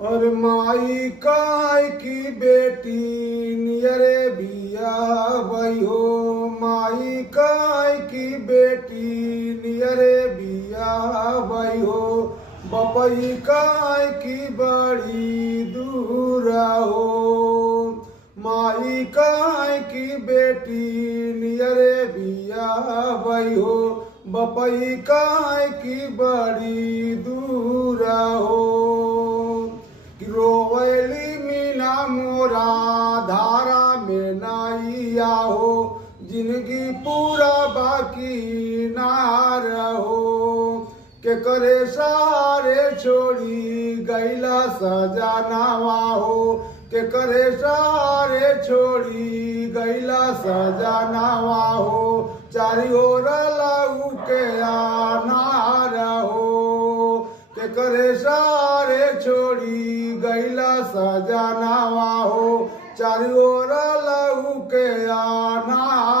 और माई काय की बेटी नियरे बिया भई हो। माई काय की बेटी नियरे बिया भई हो। बपई काय की बड़ी दूरा हो। माई काय की बेटी नियरे बिया भई हो। बपई काय की बड़ी दूरा हो। रोवैली मीना मोरा धारा में नैया हो। जिंदगी पूरा बाकी ना रहो। के करे सारे छोड़ी गैला सजनावा हो। के करे सारे छोड़ी गैला सजनावा हो। चारी ओर लाऊ के आना रहो। के करे सारे छोड़ी गैला सजनावा हो। चारी ओर लाऊ के आना